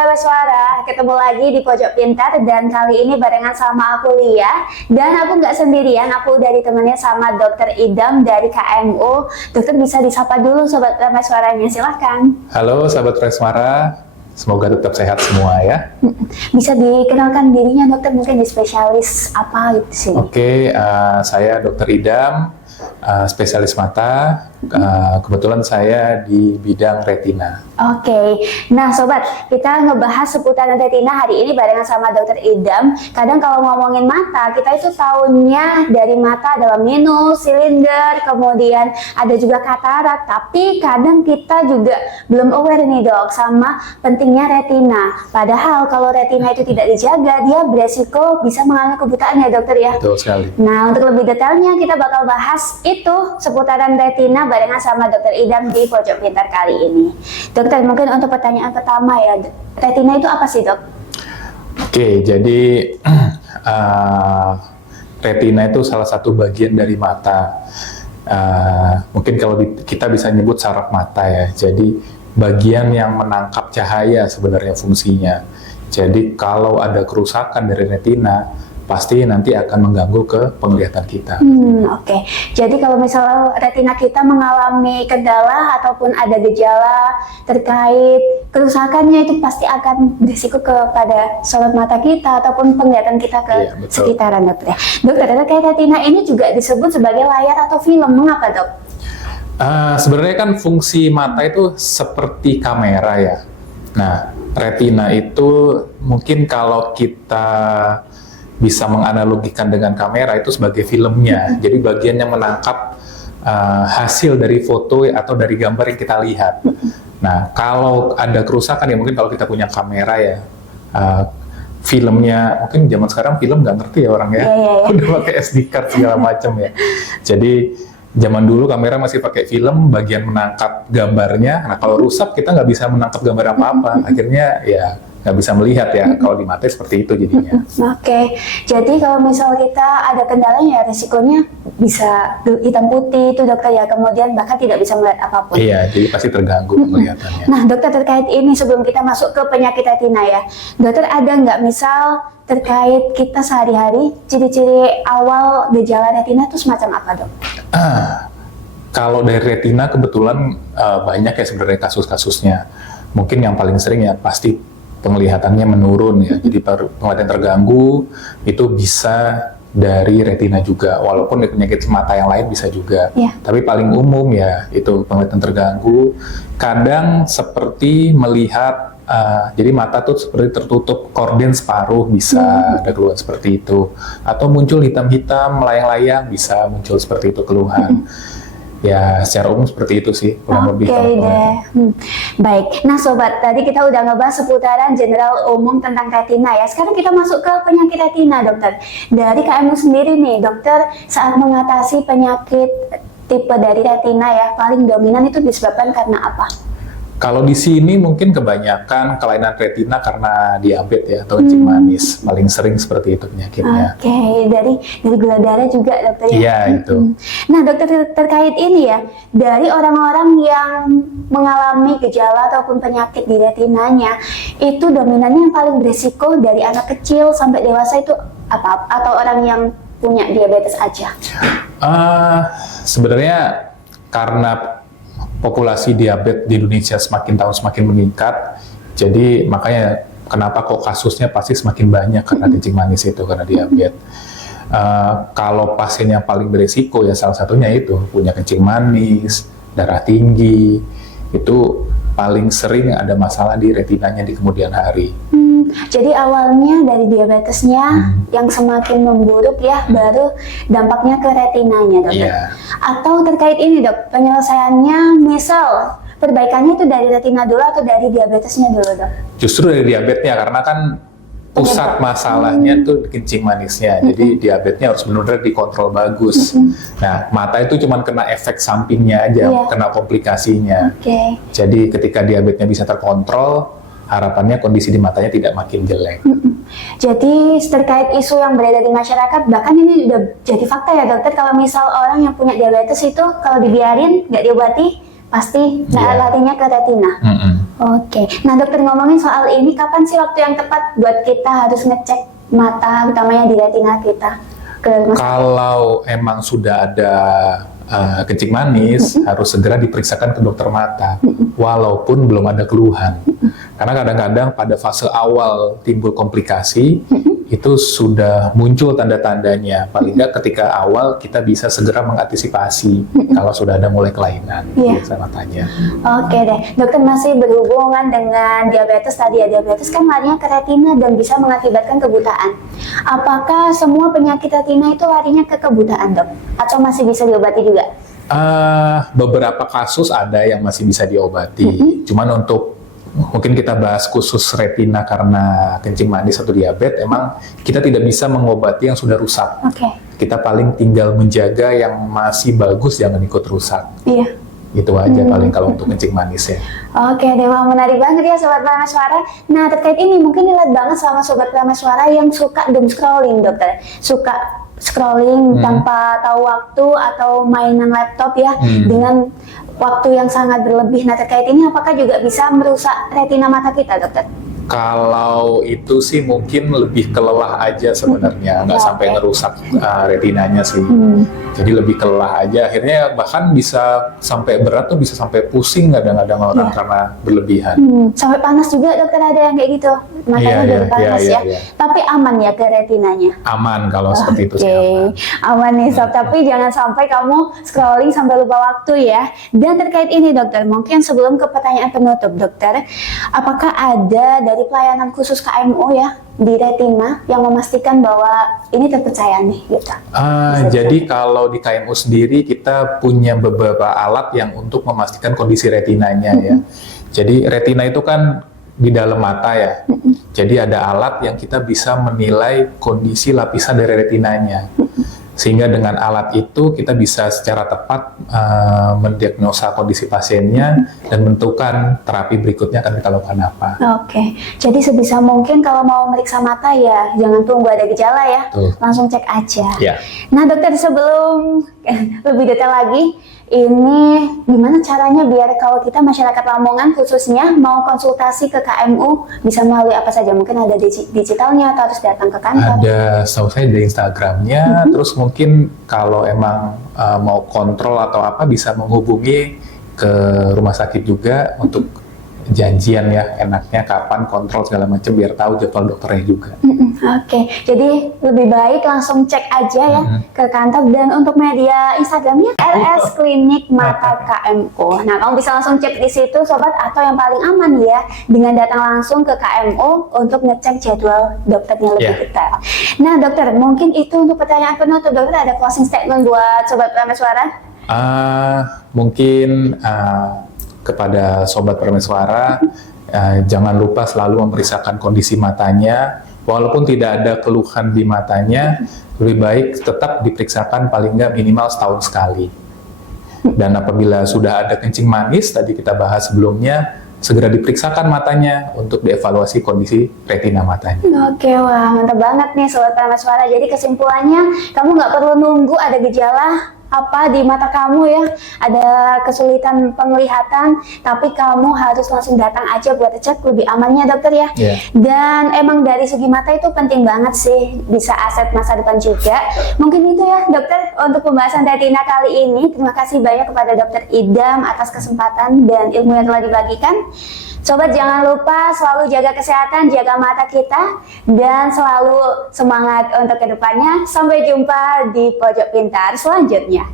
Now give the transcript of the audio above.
Sobat Suara, ketemu lagi di Pojok Pintar dan kali ini barengan sama aku Lia. Dan aku nggak sendirian, aku udah ditemani sama Dokter Idam dari KMU. Dokter bisa disapa dulu Sobat Suaranya, silahkan. Halo Sahabat Suara, semoga tetap sehat semua ya. Bisa dikenalkan dirinya dokter, mungkin di spesialis apa gitu sih? Oke, saya Dokter Idam, spesialis mata. Kebetulan saya di bidang retina. Oke, nah Sobat, kita ngebahas seputaran retina hari ini barengan sama Dokter Idam. Kadang kalau ngomongin mata, kita itu tahunya dari mata adalah minus, silinder, kemudian ada juga katarak. Tapi kadang kita juga belum aware nih dok sama pentingnya retina. Padahal kalau retina itu tidak dijaga, dia beresiko bisa mengalami kebutaan ya dokter ya. Betul sekali. Nah, untuk lebih detailnya kita bakal bahas itu seputaran retina barengan sama Dokter Idam di Pojok Pintar kali ini. Dokter, mungkin untuk pertanyaan pertama ya, retina itu apa sih dok? Oke, jadi retina itu salah satu bagian dari mata. Mungkin kalau kita bisa nyebut saraf mata ya. Jadi bagian yang menangkap cahaya sebenarnya fungsinya. Jadi kalau ada kerusakan dari retina, pasti nanti akan mengganggu ke penglihatan kita. Oke. Jadi kalau misalnya retina kita mengalami kendala ataupun ada gejala terkait kerusakannya, itu pasti akan berisiko kepada sorot mata kita ataupun penglihatan kita ke sekitaran dokter. Dokter, terkait retina ini juga disebut sebagai layar atau film. Mengapa dok? Sebenarnya kan fungsi mata itu seperti kamera ya. Nah, retina itu mungkin kalau kita bisa menganalogikan dengan kamera itu sebagai filmnya. Jadi bagian yang menangkap hasil dari foto atau dari gambar yang kita lihat. Nah, kalau ada kerusakan ya mungkin kalau kita punya kamera ya, filmnya, mungkin zaman sekarang film nggak ngerti ya orang ya, udah pakai SD card segala macam ya. Jadi zaman dulu kamera masih pakai film, bagian menangkap gambarnya. Nah kalau rusak kita nggak bisa menangkap gambar apa-apa, akhirnya ya nggak bisa melihat ya. Kalau di mata seperti itu jadinya. Oke, jadi kalau misal kita ada kendalanya, resikonya bisa hitam putih itu dokter ya, kemudian bahkan tidak bisa melihat apapun. Iya, jadi pasti terganggu penglihatannya. Nah dokter, terkait ini sebelum kita masuk ke penyakit retina ya, dokter ada nggak misal terkait kita sehari-hari ciri-ciri awal gejala retina itu semacam apa dok? Kalau dari retina kebetulan banyak ya sebenarnya kasus-kasusnya. Mungkin yang paling sering ya pasti penglihatannya menurun ya. Jadi penglihatan terganggu itu bisa dari retina juga. Walaupun penyakit mata yang lain bisa juga. Tapi paling umum ya itu penglihatan terganggu. Kadang seperti melihat jadi mata tuh seperti tertutup korden separuh, bisa ada keluhan seperti itu. Atau muncul hitam-hitam, melayang-layang, bisa muncul seperti itu keluhan. Ya, secara umum seperti itu sih, kurang lebih. Oke deh. Baik, nah sobat, tadi kita udah ngebahas seputaran general umum tentang retina ya. Sekarang kita masuk ke penyakit retina dokter. Dari KMU sendiri nih dokter, saat mengatasi penyakit tipe dari retina ya, paling dominan itu disebabkan karena apa? Kalau di sini mungkin kebanyakan kelainan retina karena diabetes ya atau kencing manis, paling sering seperti itu penyakitnya. Oke, dari gula darah juga dokter ya? Iya, itu. Nah dokter, terkait ini ya, dari orang-orang yang mengalami gejala ataupun penyakit di retinanya, itu dominannya yang paling berisiko dari anak kecil sampai dewasa itu apa? Atau orang yang punya diabetes aja? Sebenarnya karena populasi diabetes di Indonesia semakin tahun semakin meningkat, jadi makanya kenapa kok kasusnya pasti semakin banyak karena kencing manis itu, karena diabetes. Kalau pasien yang paling berisiko ya salah satunya itu punya kencing manis, darah tinggi, itu paling sering ada masalah di retinanya di kemudian hari. Jadi awalnya dari diabetesnya yang semakin memburuk ya, baru dampaknya ke retinanya dokter. Atau terkait ini dok, penyelesaiannya misal perbaikannya itu dari retina dulu atau dari diabetesnya dulu dok? Justru dari diabetesnya, karena kan pusat masalahnya tuh kencing manisnya. Jadi diabetesnya harus benar-benar dikontrol bagus. Nah, mata itu cuma kena efek sampingnya aja, kena komplikasinya. Jadi ketika diabetesnya bisa terkontrol, harapannya kondisi di matanya tidak makin jelek. Jadi terkait isu yang beredar di masyarakat, bahkan ini udah jadi fakta ya dokter, kalau misal orang yang punya diabetes itu kalau dibiarin nggak diobati pasti Iya. larinya ke retina. Mm-mm. Oke, nah dokter ngomongin soal ini, kapan sih waktu yang tepat buat kita harus ngecek mata, utamanya di retina kita? Kalau emang sudah ada kencing manis, harus segera diperiksakan ke dokter mata, walaupun belum ada keluhan. Karena kadang-kadang pada fase awal timbul komplikasi, itu sudah muncul tanda-tandanya. Paling nggak ketika awal kita bisa segera mengantisipasi kalau sudah ada mulai kelainan Iya. di matanya. Oke deh, dokter masih berhubungan dengan diabetes tadi ya. Diabetes kan larinya ke retina dan bisa mengakibatkan kebutaan. Apakah semua penyakit retina itu larinya ke kebutaan, dok? Atau masih bisa diobati juga? Beberapa kasus ada yang masih bisa diobati. Cuman untuk mungkin kita bahas khusus retina karena kencing manis atau diabetes, emang kita tidak bisa mengobati yang sudah rusak. Oke, Kita paling tinggal menjaga yang masih bagus, jangan ikut rusak. iya. Itu aja paling kalau untuk kencing manis ya. Oke deh, wah menarik banget ya Sobat Prameswara. Nah terkait ini mungkin dilihat banget sama Sobat Prameswara yang suka doom scrolling, dokter. Suka scrolling tanpa tahu waktu atau mainan laptop ya, dengan waktu yang sangat berlebih. Nah terkait ini apakah juga bisa merusak retina mata kita, dokter? Kalau itu sih mungkin lebih kelelah aja sebenarnya, nggak sampai Oke. ngerusak retinanya sih. Jadi lebih kelelah aja, akhirnya bahkan bisa sampai berat tuh, bisa sampai pusing kadang-kadang orang karena berlebihan. Sampai panas juga dokter, ada yang kayak gitu, matanya Iya, jadi panas iya, ya. iya. Tapi aman ya ke retinanya. Aman kalau seperti itu sih. Oke, aman nih sob. Tapi jangan sampai kamu scrolling sampai lupa waktu ya. Dan terkait ini dokter, mungkin sebelum ke pertanyaan penutup dokter, apakah ada dari pelayanan khusus KMO ya di retina yang memastikan bahwa ini terpercaya nih gitu? Jadi kalau di KMU sendiri kita punya beberapa alat yang untuk memastikan kondisi retinanya ya. Jadi retina itu kan di dalam mata ya. Jadi ada alat yang kita bisa menilai kondisi lapisan dari retinanya. Sehingga dengan alat itu kita bisa secara tepat mendiagnosa kondisi pasiennya dan menentukan terapi berikutnya akan kita lakukan apa. Oke, jadi sebisa mungkin kalau mau meriksa mata ya jangan tunggu ada gejala ya, Betul. langsung cek aja. Ya. Nah dokter, sebelum lebih detail lagi, ini gimana caranya biar kalau kita masyarakat Lamongan khususnya mau konsultasi ke KMU bisa melalui apa saja? Mungkin ada digitalnya atau harus datang ke kantor? Ada, setahu saya dari Instagramnya, terus mungkin kalau emang mau kontrol atau apa bisa menghubungi ke rumah sakit juga untuk janjian ya, enaknya kapan kontrol segala macam biar tahu jadwal dokternya juga. Oke, jadi lebih baik langsung cek aja ya ke kantor. Dan untuk media Instagramnya RS Klinik Mata KMO. Nah, kamu bisa langsung cek di situ sobat, atau yang paling aman ya dengan datang langsung ke KMO untuk ngecek jadwal dokternya lebih detail. Nah dokter, mungkin itu untuk pertanyaan penutup. Dokter ada closing statement buat sobat Prameswara? Mungkin kepada sobat Prameswara, jangan lupa selalu memeriksakan kondisi matanya. Walaupun tidak ada keluhan di matanya, lebih baik tetap diperiksakan paling nggak minimal setahun sekali. Dan apabila sudah ada kencing manis, tadi kita bahas sebelumnya, segera diperiksakan matanya untuk dievaluasi kondisi retina matanya. Oke, wah mantap banget nih sobat Prameswara. Jadi kesimpulannya, kamu nggak perlu nunggu ada gejala apa di mata kamu ya, ada kesulitan penglihatan, tapi kamu harus langsung datang aja buat cek, lebih amannya dokter ya. Dan emang dari segi mata itu penting banget sih, bisa aset masa depan juga. Mungkin itu ya dokter untuk pembahasan retina kali ini. Terima kasih banyak kepada dokter Idam atas kesempatan dan ilmu yang telah dibagikan. Sobat, jangan lupa selalu jaga kesehatan, jaga mata kita, dan selalu semangat untuk kedepannya. Sampai jumpa di Pojok Pintar selanjutnya.